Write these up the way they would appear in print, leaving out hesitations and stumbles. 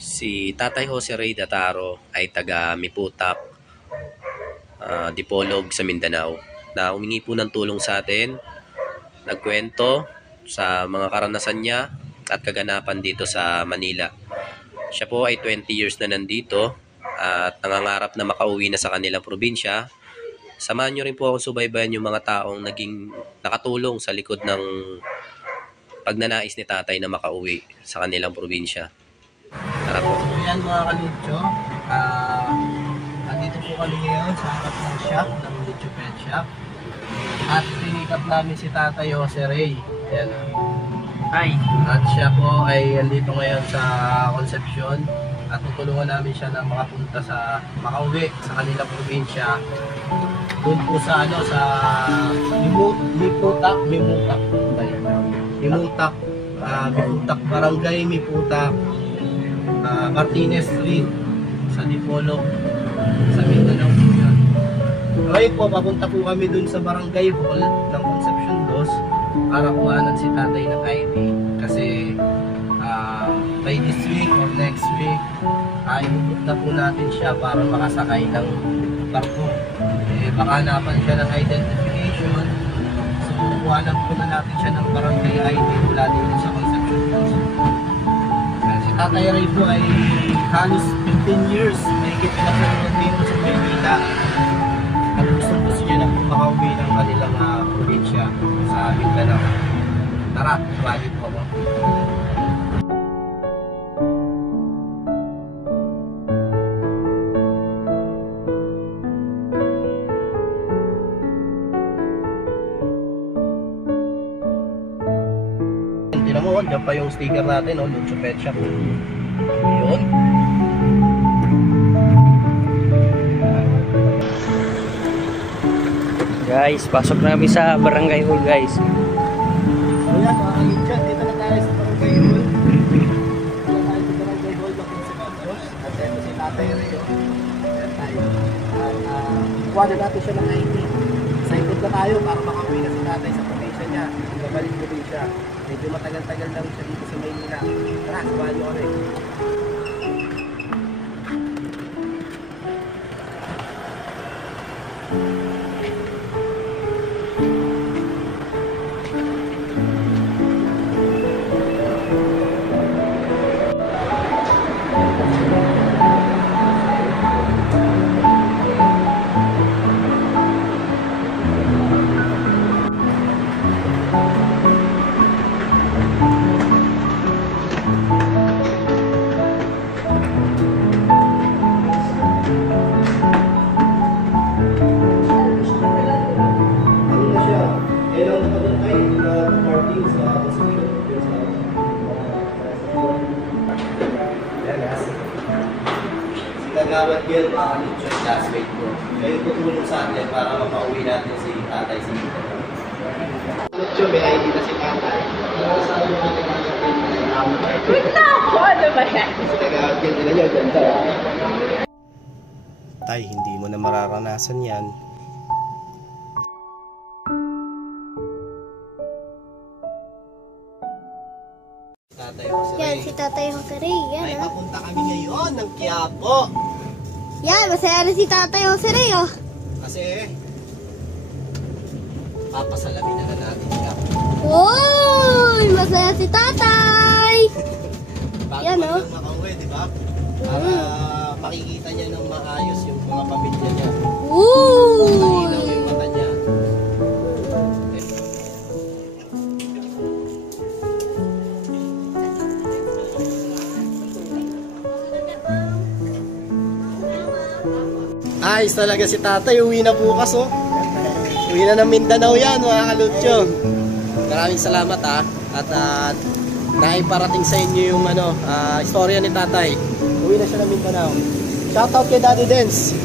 Si Tatay Jose Ray Dataro ay taga Miputak, Dipolog sa Mindanao na humingi po ng tulong sa atin, nagkwento sa mga karanasan niya at kaganapan dito sa Manila. Siya po ay 20 years na nandito at nangangarap na makauwi na sa kanilang probinsya. Samahan nyo rin po akong subaybayan yung mga taong naging nakatulong sa likod ng pagnanais ni tatay na makauwi sa kanilang probinsya. Tara po. So yan mga kalutso, andito po kami ngayon sa harap ng shop, ng Lucho Pet Shop. At pinikap namin si Tatay Jose Ray. Yan. Hi. At siya po ay andito ngayon sa Concepcion. At tutulungan namin siya na makapunta sa makauwi sa kanilang probinsya. Doon po sa Miputak, Barangay Miputak, Martinez Street sa Dipolog sa Mindanao po yan. Ngayon po, papunta po kami dun sa Barangay Hall ng Concepcion 2 para kuhanan si tatay ng ID kasi by this week or next week ibubuk na po natin siya para makasakay ng barko. Baka hanapan siya ng identification, so kuhanan po na natin siya ng barangay ID mula dito sa Concepcion 2. Si Tatay Ray po ay halos 15 years may na po dito sa Maynila. At gusto niya na po makauwi ng kanilang probinsya sa Mindanao. Tara, sumali po ako. Tignan mo, dyan pa yung sticker natin, Lucho Pet Shop. Yun. Guys, pasok na kami sa Barangay Hall, guys. So yan, mga kalutsa, dito na tayo sa Barangay Hall. Dito na tayo sa Barangay Hall ng Concepcion. At ito si Tatay Ray. Ayan tayo. Kuha na natin siya ng ID. Excited na tayo para makauwi na si tatay sa probinsya niya. Babalik ko din siya. Medyo matagal-tagal lang siya dito sa Maynila. Tara, samahan niyo kami. Nagawad yun mga kalutso yung classmate ko. Ngayon tutulong sa atin para mapauwi natin si tatay sa Mindanao. Kalutso, may ID na si tatay. Saan yung ating wait na ako! Ano ba yan? Kasi nagawad yun nila yun. Ganda. Tay, hindi mo na mararanasan yan. Yan, si Tatay Jose Ray. Yan, ay papunta kami ngayon ng Quiapo. Yan, masaya rin si Tatay Jose Ray, oh. Kasi papasalamin na natin siya. Uy, masaya si Tatay. Bago yan, lang makauwi, di ba? Para makikita niya ng maayos yung mga pamilya niya. Malinaw yung mata niya. Ayos talaga si tatay, uwi na bukas oh. Uwi na ng Mindanao yan mga kalutso. Maraming salamat at naiparating sa inyo yung istorya ni tatay. Uwi na siya ng Mindanao. Shoutout kay Daddy Dance.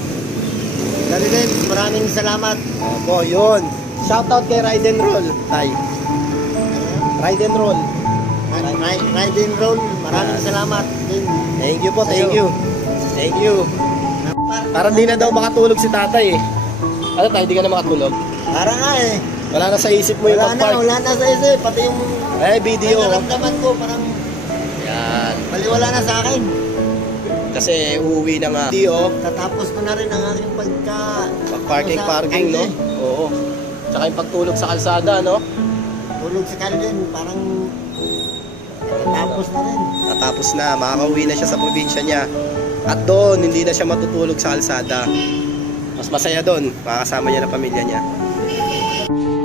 Daddy Dance, maraming salamat. Opo, yun. Shoutout kay Ride and Roll, tay. Ride and Roll. Ride and Roll, maraming salamat. Thank you po, thank you. Thank you. Parang di na daw makatulog si tatay eh. Ano tayo, di ka na makatulog? Parang nga eh. Wala na sa isip mo yung pag-park. Wala na sa isip. Pati yung video. naramdaman ko parang Yan. baliwala na sa akin. Kasi uuwi na nga. Di oh, Tatapos ko na rin ang aking parking, no? Oo. Tsaka yung pagtulog sa kalsada, no? tulog sa kalden. Parang tatapos na rin. Natapos na, makakauwi na siya sa probinsya niya. At doon, hindi na siya matutulog sa kalsada. Mas masaya doon, makakasama niya ng pamilya niya.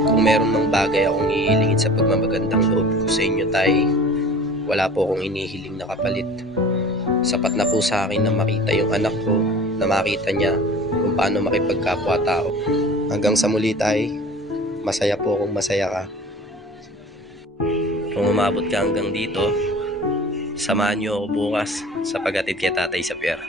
Kung meron mang bagay akong ihilingin sa pagmamagandang loob ko sa inyo, tay, wala po akong inihiling na kapalit. Sapat na po sa akin na makita yung anak ko, na makita niya kung paano makipagkapwa-tao. Hanggang sa muli, tay, masaya po kung masaya ka. Kung umabot ka hanggang dito, samahan niyo ako bukas sa pag-atid kay tatay sa pier.